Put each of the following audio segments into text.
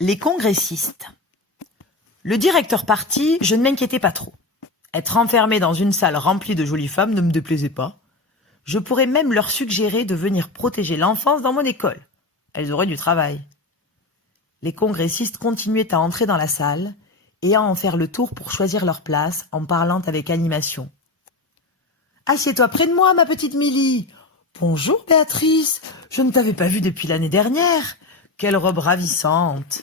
Les congressistes. Le directeur parti, je ne m'inquiétais pas trop. Être enfermé dans une salle remplie de jolies femmes ne me déplaisait pas. Je pourrais même leur suggérer de venir protéger l'enfance dans mon école. Elles auraient du travail. Les congressistes continuaient à entrer dans la salle et à en faire le tour pour choisir leur place en parlant avec animation. « Assieds-toi près de moi, ma petite Milly. Bonjour, Béatrice. Je ne t'avais pas vue depuis l'année dernière. Quelle robe ravissante !»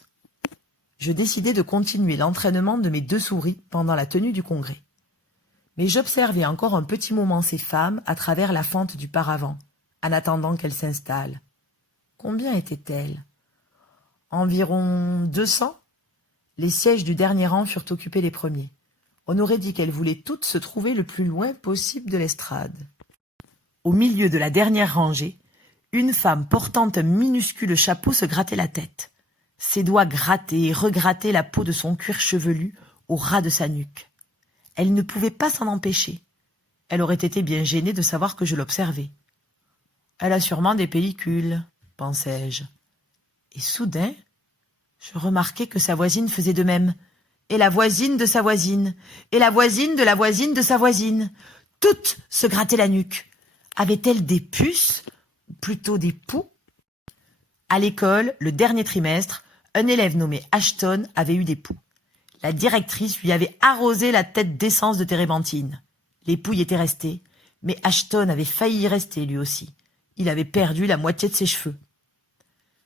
Je décidai de continuer l'entraînement de mes 2 souris pendant la tenue du congrès. Mais j'observais encore un petit moment ces femmes à travers la fente du paravent, en attendant qu'elles s'installent. Combien étaient-elles ? Environ 200 ? Les sièges du dernier rang furent occupés les premiers. On aurait dit qu'elles voulaient toutes se trouver le plus loin possible de l'estrade. Au milieu de la dernière rangée, une femme portant un minuscule chapeau se grattait la tête. Ses doigts grattaient et regrattaient la peau de son cuir chevelu au ras de sa nuque. Elle ne pouvait pas s'en empêcher. Elle aurait été bien gênée de savoir que je l'observais. « Elle a sûrement des pellicules, » pensai-je. Et soudain, je remarquai que sa voisine faisait de même, et la voisine de sa voisine, et la voisine de la voisine de sa voisine. Toutes se grattaient la nuque. Avaient-elles des puces, ou plutôt des poux ? À l'école, le dernier trimestre, un élève nommé Ashton avait eu des poux. La directrice lui avait arrosé la tête d'essence de térébenthine. Les poux y étaient restés, mais Ashton avait failli y rester lui aussi. Il avait perdu la moitié de ses cheveux.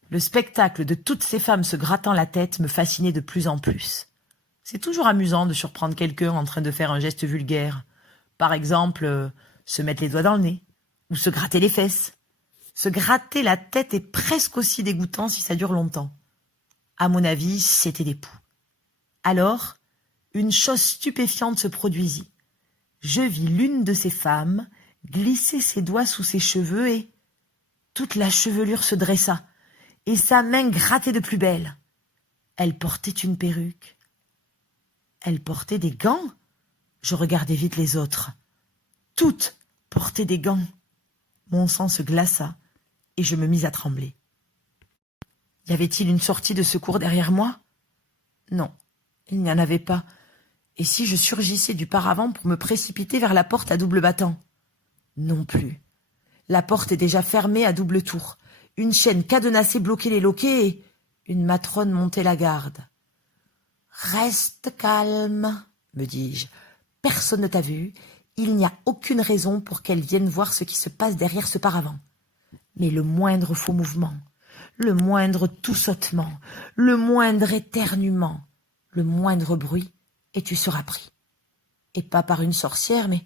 Le spectacle de toutes ces femmes se grattant la tête me fascinait de plus en plus. C'est toujours amusant de surprendre quelqu'un en train de faire un geste vulgaire. Par exemple, se mettre les doigts dans le nez, ou se gratter les fesses. Se gratter la tête est presque aussi dégoûtant si ça dure longtemps. À mon avis, c'était des poux. Alors, une chose stupéfiante se produisit. Je vis l'une de ces femmes glisser ses doigts sous ses cheveux et toute la chevelure se dressa, et sa main grattait de plus belle. Elle portait une perruque. Elle portait des gants. Je regardai vite les autres. Toutes portaient des gants. Mon sang se glaça et je me mis à trembler. Y avait-il une sortie de secours derrière moi ? Non, il n'y en avait pas. Et si je surgissais du paravent pour me précipiter vers la porte à double battant ? Non plus. La porte est déjà fermée à double tour. Une chaîne cadenassée bloquait les loquets et une matrone montait la garde. « Reste calme, me dis-je. Personne ne t'a vu. Il n'y a aucune raison pour qu'elle vienne voir ce qui se passe derrière ce paravent. Mais le moindre faux mouvement, le moindre tout-sautement, le moindre éternuement, le moindre bruit, et tu seras pris. Et pas par une sorcière, mais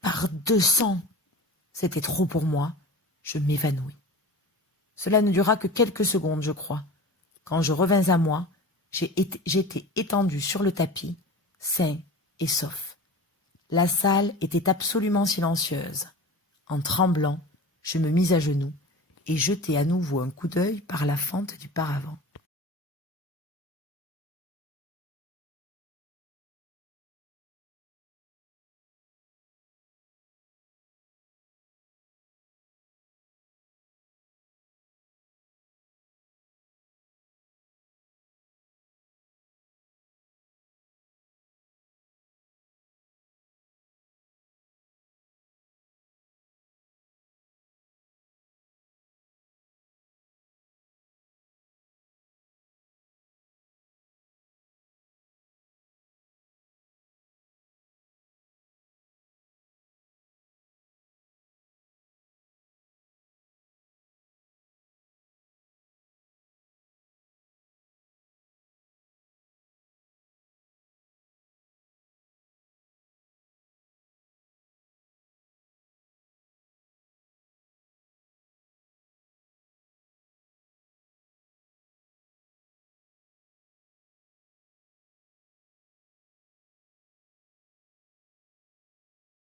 par 200. C'était trop pour moi. Je m'évanouis. Cela ne dura que quelques secondes, je crois. Quand je revins à moi, j'étais étendu sur le tapis, sain et sauf. La salle était absolument silencieuse. En tremblant, je me mis à genoux et jetai à nouveau un coup d'œil par la fente du paravent.